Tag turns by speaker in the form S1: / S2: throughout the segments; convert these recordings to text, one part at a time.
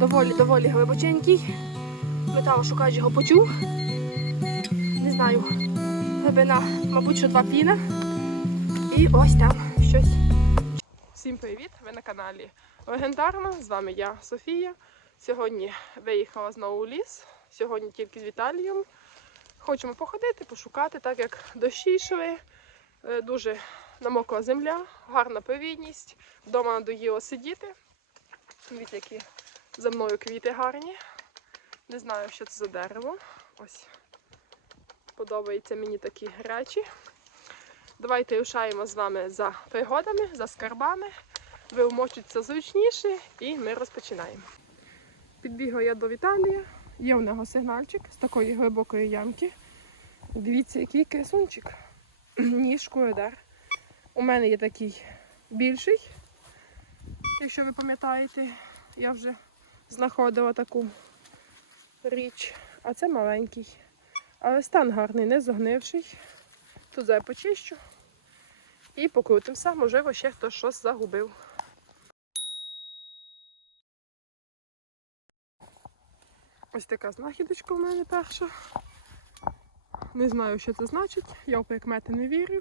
S1: доволі-доволі глибоченький. Метал шукач його почув. Не знаю. Глибина, мабуть, що два піна. І ось там щось.
S2: Всім привіт! Ви на каналі Легендарна. З вами я, Софія. Сьогодні виїхала знову у ліс. Сьогодні тільки з Віталієм. Хочемо походити, пошукати, так як дощі йшли. Е, Дуже намокла земля, гарна повідність. Вдома надоїло сидіти. Дивіться, які за мною квіти гарні. Не знаю, що це за дерево. Ось подобаються мені такі речі. Давайте рушаємо з вами за пригодами, за скарбами. Ви вмочуться зручніше і ми розпочинаємо. Підбігла я до Віталія. Є у нього сигнальчик з такої глибокої ямки. Дивіться, який красунчик. Ніжкою дар. У мене є такий більший. Якщо ви пам'ятаєте, я вже знаходила таку річ. А це маленький. Але стан гарний, не зогнивший. Тут я почищу і покрутимося. Можливо, ще хтось щось загубив. Ось така знахідочка у мене перша. Не знаю, що це значить. Я в прикмети не вірю.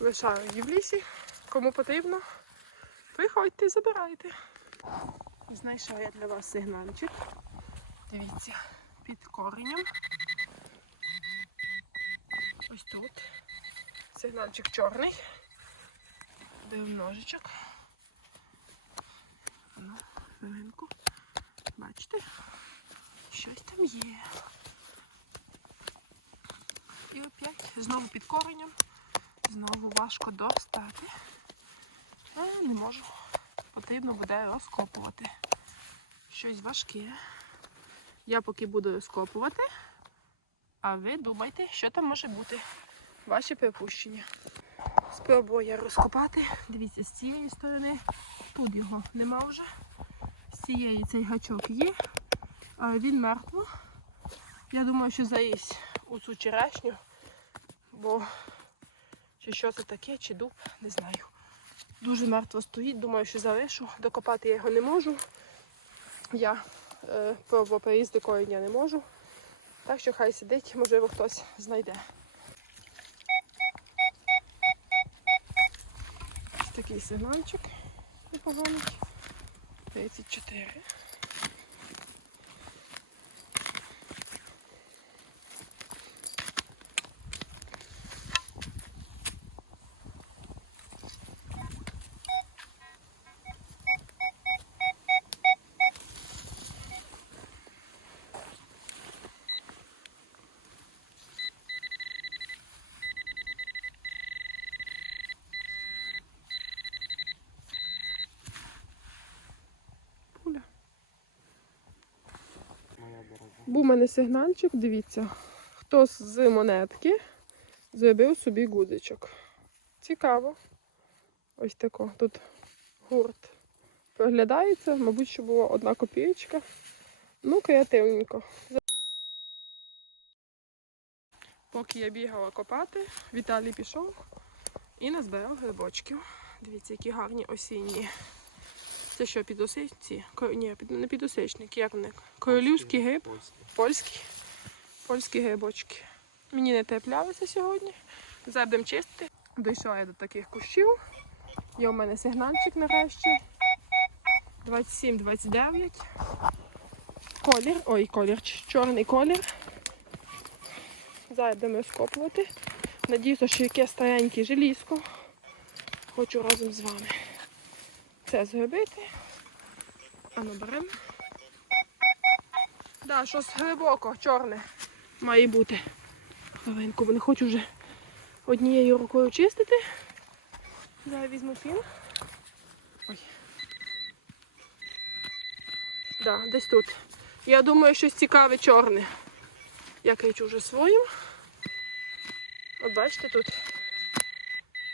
S2: Лишаю її в лісі. Кому потрібно, приходьте і забирайте. Знайшла я для вас сигнальчик. Дивіться, під коренем. Ось тут. Сигнальчик чорний. Даю ножичок. Ну, хвилинку. Бачите? Щось там є. І опять знову під коренем. Знову важко достати. А, не можу. Потрібно буде розкопувати. Щось важке. Я поки буду розкопувати. А ви думайте, що там може бути. Ваші припущення. Спробую я розкопати. Дивіться, з цієї сторони. Тут його нема вже. З цієї цей гачок є. Але він мертво. Я думаю, що заїсть у цю черешню. Бо чи що це таке, чи дуб, не знаю. Дуже мертво стоїть, думаю, що залишу. Докопати я його не можу. Я е, пробував переїзди коріння не можу. Так що хай сидить, можливо, хтось знайде. Ось такий сигнальчик непоганий. 34. Був у мене сигнальчик, дивіться. Хтось з монетки зробив собі гудзичок. Цікаво. Ось тако. Тут гурт проглядається, мабуть, що була одна копієчка. Ну, креативненько. Поки я бігала копати, Віталій пішов і назбирав грибочків. Дивіться, які гарні осінні. Це що, підосичці? Ні, не підосичники, як вони? Королівський гриб? Польський. Польські грибочки. Мені не теплялися сьогодні. Зараз будемо чистити. Дійшла я до таких кущів. Є у мене сигнальчик нарешті. 27-29. Колір. Ой, колір. Чорний колір. Зараз будемо скопувати. Надіюся, що яке стареньке желізко. Хочу разом з вами це зробити. Ану, беремо. Да, щось глибоко, чорне має бути. Хвилинку, бо не хочу вже однією рукою чистити. Зараз візьму пін. Ой. Да, десь тут. Я думаю, щось цікаве чорне. Я кричу вже своїм. От бачите тут.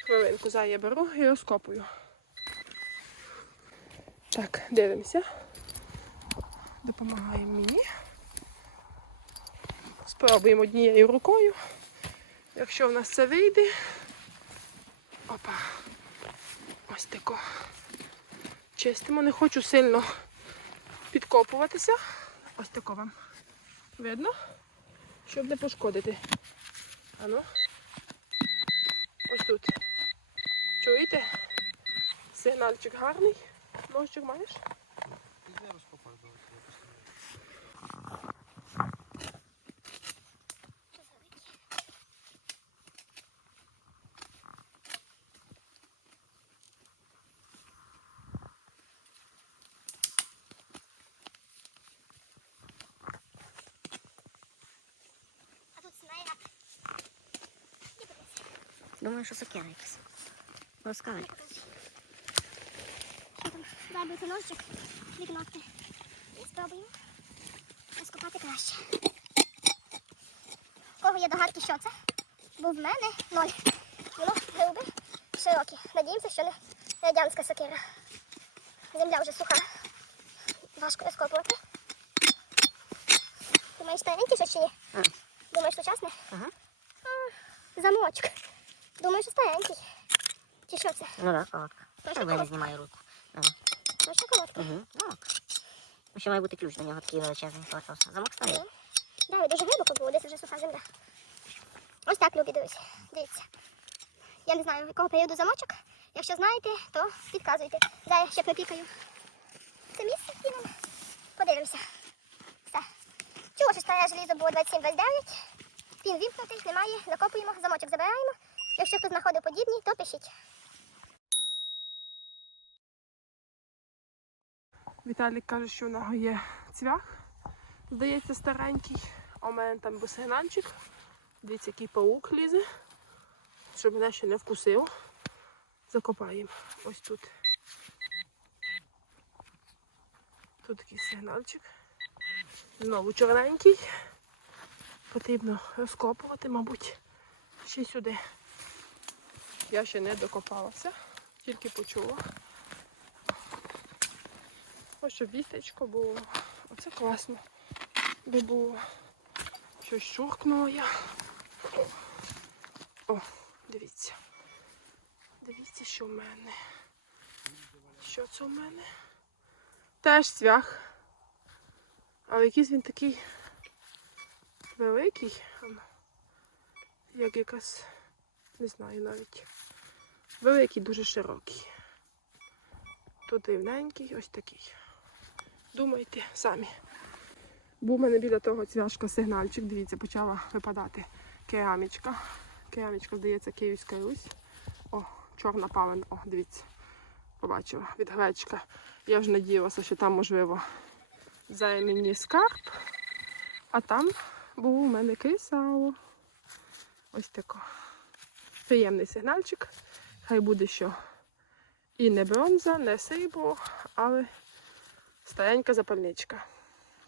S2: Хвилинку, зараз я беру і розкопую. Так, дивимося. Допомагає мені. Спробуємо однією рукою. Якщо в нас це вийде. Опа. Ось тако. Чистимо, не хочу сильно підкопуватися. Ось тако вам. Видно? Щоб не пошкодити. Ану. Ось тут. Чуєте? Сигнальчик гарний. Ножичок маєш?
S3: Я розкопаю, давайте я поставлю.
S4: А тут снайра. Думаю, що сокира якась. Розкажи. Що там? Дай бити. І спробуємо розкопати краще. У кого є догадки, що це? Бо в мене ноль. Воно грубе, широкі. Надіємося, що не радянська сокира. Земля вже суха. Важко розкопувати. Думаєш, старенький що чи ні? Думаєш, сучасне?
S5: Ага.
S4: А, замочок. Думаю, що старенький. Чи що це?
S5: Ну так, коротко.
S4: Точно
S5: я знімаю руку.
S4: Точно короткий?
S5: Угу. Ще має бути ключ до нього такий величезний залишився. Замок старий.
S4: Ні. Да, і дуже глибоко було, десь вже суха земля. Ось так, любі друзі. Дивіться. Я не знаю, якого періоду замочок. Якщо знаєте, то підказуйте. Зараз я ще припікаю. Це місце і подивимося. Все. Чула, що старе желізо було 27-29. Пін вімкнутий, немає. Закопуємо, замочок забираємо. Якщо хто знаходив подібні, то пишіть.
S2: Віталік каже, що у нього є цвях. Здається, старенький. А у мене там був сигнальчик. Дивіться, який паук лізе. Щоб мене ще не вкусив. Закопаємо. Ось тут. Тут такий сигнальчик. Знову чорненький. Потрібно розкопувати, мабуть, ще сюди. Я ще не докопалася, тільки почула. Ось щоб вістечко було. Оце класно. Би було. Щось шуркнуло я. О, дивіться. Дивіться, що в мене. Що це в мене? Теж цвях. Але якийсь він такий великий. Як якась, не знаю навіть. Великий, дуже широкий. Тут рівненький, ось такий. Думайте самі. Був у мене біля того цвяшка сигнальчик, дивіться, почала випадати керамічка. Керамічка, здається, Київська Русь. О, чорна палена, о, дивіться. Побачила від гречка. Я вже надіялася, що там, можливо, займені скарб. А там був у мене кресало. Ось тако. Приємний сигнальчик. Хай буде що. І не бронза, не срібло, але старенька запальничка.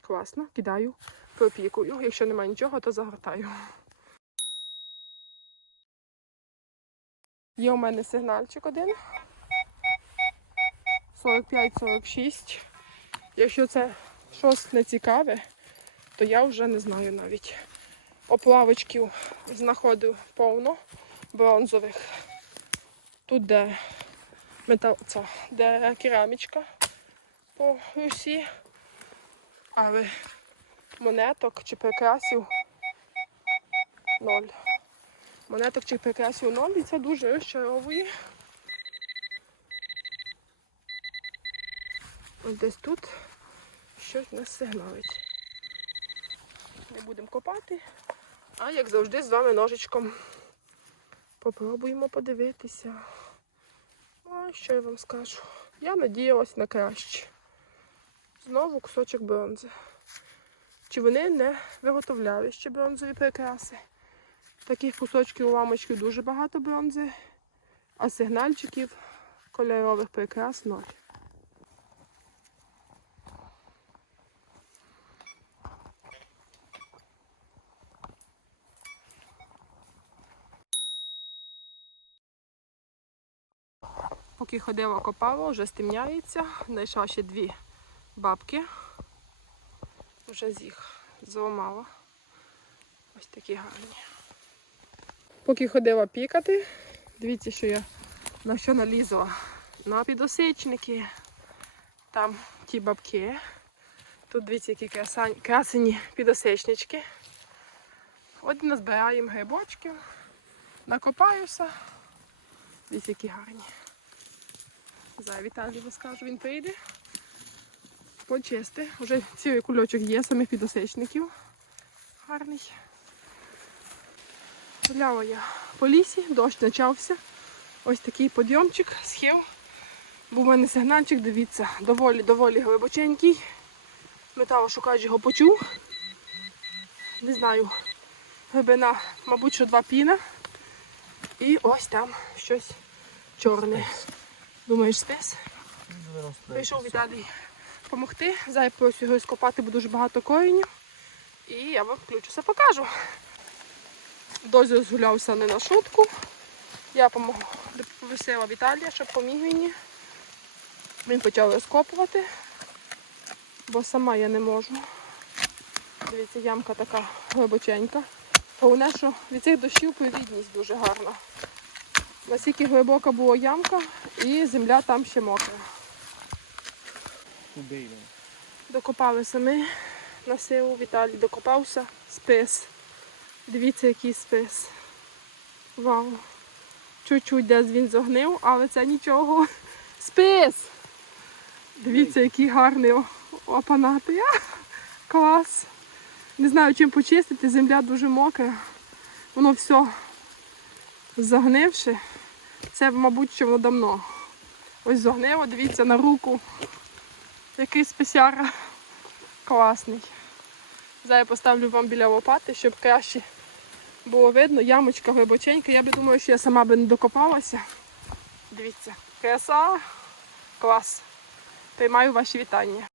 S2: Класно, кидаю, пропікую. Якщо немає нічого, то загортаю. Є у мене сигнальчик один. 45-46. Якщо це щось не цікаве, то я вже не знаю навіть. Оплавочків знаходив повно бронзових. Тут де метал, це, де керамічка по Русі. Але монеток чи прикрасів ноль. Монеток чи прикрасів ноль і це дуже розчаровує. Ось десь тут щось нас сигналить. Не будемо копати, а як завжди з вами ножичком попробуємо подивитися. А що я вам скажу? Я надіялась на краще. Знову кусочок бронзи. Чи вони не виготовляли ще бронзові прикраси? Таких кусочків уламочків дуже багато бронзи, а сигнальчиків кольорових прикрас ноль. Поки ходила копала, вже стемняється. Знайшла ще дві бабки. Вже з їх зламала. Ось такі гарні. Поки ходила пікати, дивіться, що я на що налізла. На підосичники. Там ті бабки. Тут дивіться, які красені підосичнички. От назбираємо грибочків, накопаюся. Дивіться, які гарні. Зараз Віталій розкажу, він прийде. Почисти. Уже цілий кульочок є самих підосичників. Гарний. Гуляла я по лісі, дощ почався. Ось такий подйомчик, схил. Був у мене сигнальчик, дивіться, доволі доволі глибоченький. Металошукач його почув. Не знаю, глибина, мабуть, що два піна. І ось там щось чорне. Думаєш, спис? Прийшов Віталій допомогти. Зараз просю його скопати, бо дуже багато коїнів. І я вам включуся, покажу. Дозі згулявся не на шутку. Я помогу, попросила Віталія, щоб поміг мені. Він почав розкопувати, бо сама я не можу. Дивіться, ямка така глибоченька. Головне, що від цих дощів провідність дуже гарна. Наскільки глибока була ямка і земля там ще мокра.
S3: Убей
S2: Докопали самі на силу. Віталій докопався. Спис. Дивіться, який спис. Вау. Чуть-чуть десь він зогнив, але це нічого. Спис! Дивіться, який гарний о- опанати. Клас. Не знаю, чим почистити, земля дуже мокра. Воно все загнивши. Це, мабуть, що воно давно. Ось загнило, дивіться на руку. Який спесяра класний. Зараз я поставлю вам біля лопати, щоб краще було видно. Ямочка глибоченька. Я би думаю, що я сама би не докопалася. Дивіться, краса, клас. Приймаю ваші вітання.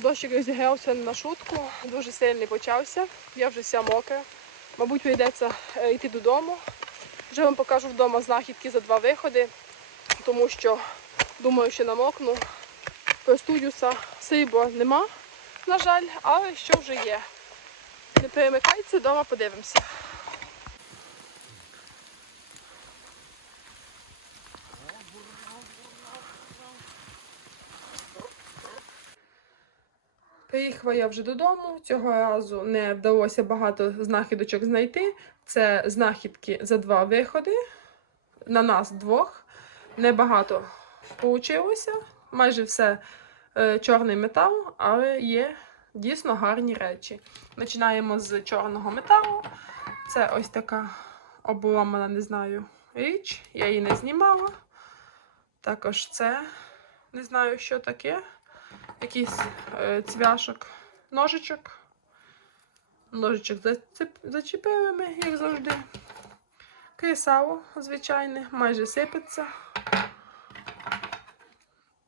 S2: Дощик розігрався на шутку, дуже сильний почався. Я вже вся мокра. Мабуть, прийдеться е, йти додому. Вже вам покажу вдома знахідки за два виходи, тому що думаю, що намокну. Простудюся, срібла нема, на жаль, але що вже є. Не перемикайте, вдома подивимося. Приїхала я вже додому. Цього разу не вдалося багато знахідочок знайти. Це знахідки за два виходи. На нас двох. Небагато вийшло. Майже все е, чорний метал, але є дійсно гарні речі. Починаємо з чорного металу. Це ось така обламана, не знаю, річ. Я її не знімала. Також це не знаю, що таке якийсь е, цвяшок, ножичок. Ножичок зацеп... зачепили ми, як завжди. Кресало звичайне, майже сипеться.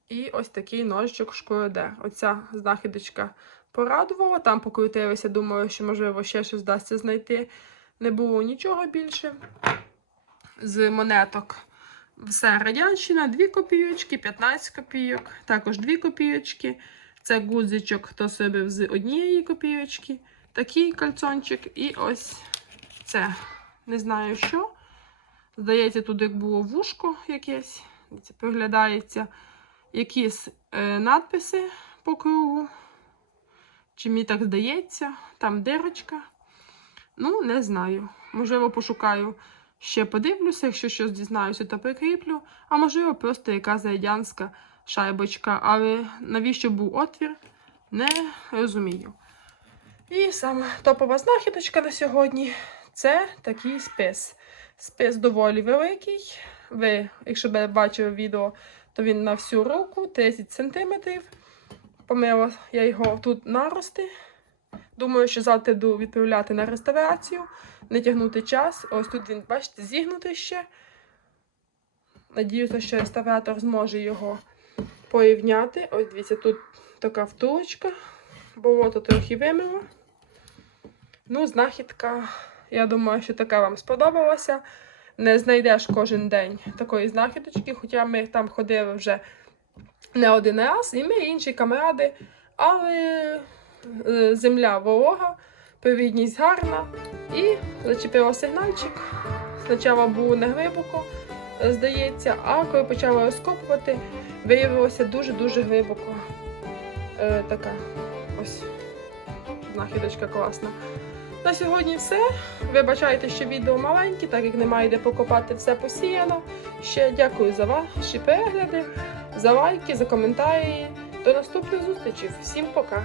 S2: І ось такий ножичок шкуродер. Оця знахідочка порадувала. Там покрутилися, думаю, що, можливо, ще щось вдасться знайти. Не було нічого більше. З монеток все радянщина, 2 копійочки, 15 копійок, також 2 копійочки. Це гудзичок, хто собі з однієї копійочки. Такий кальцончик. І ось це. Не знаю що. Здається, тут як було вушко якесь. Це проглядається якісь е, надписи по кругу. Чи мені так здається, там дирочка. Ну, не знаю. Можливо, пошукаю ще подивлюся, якщо щось дізнаюся, то прикріплю. А можливо, просто якась радянська шайбочка. Але навіщо був отвір, не розумію. І саме топова знахідочка на сьогодні це такий спис. Спис доволі великий. Ви, якщо б бачили відео, то він на всю руку 30 см. Помила я його тут нарости. Думаю, що завтра йду відправляти на реставрацію, не тягнути час. Ось тут він, бачите, зігнутий ще. Надіюся, що реставратор зможе його порівняти. Ось дивіться, тут така втулочка. Болото трохи вимило. Ну, знахідка, я думаю, що така вам сподобалася. Не знайдеш кожен день такої знахідочки, хоча ми там ходили вже не один раз, і ми інші камради, але е, земля волога, провідність гарна. І зачепила сигнальчик. Спочатку було не глибоко, здається, а коли почала розкопувати, виявилося дуже-дуже глибоко. Е, така ось знахідочка класна. На сьогодні все. Вибачайте, що відео маленьке, так як немає де покопати, все посіяно. Ще дякую за ваші перегляди, за лайки, за коментарі. До наступних зустрічей. Всім пока!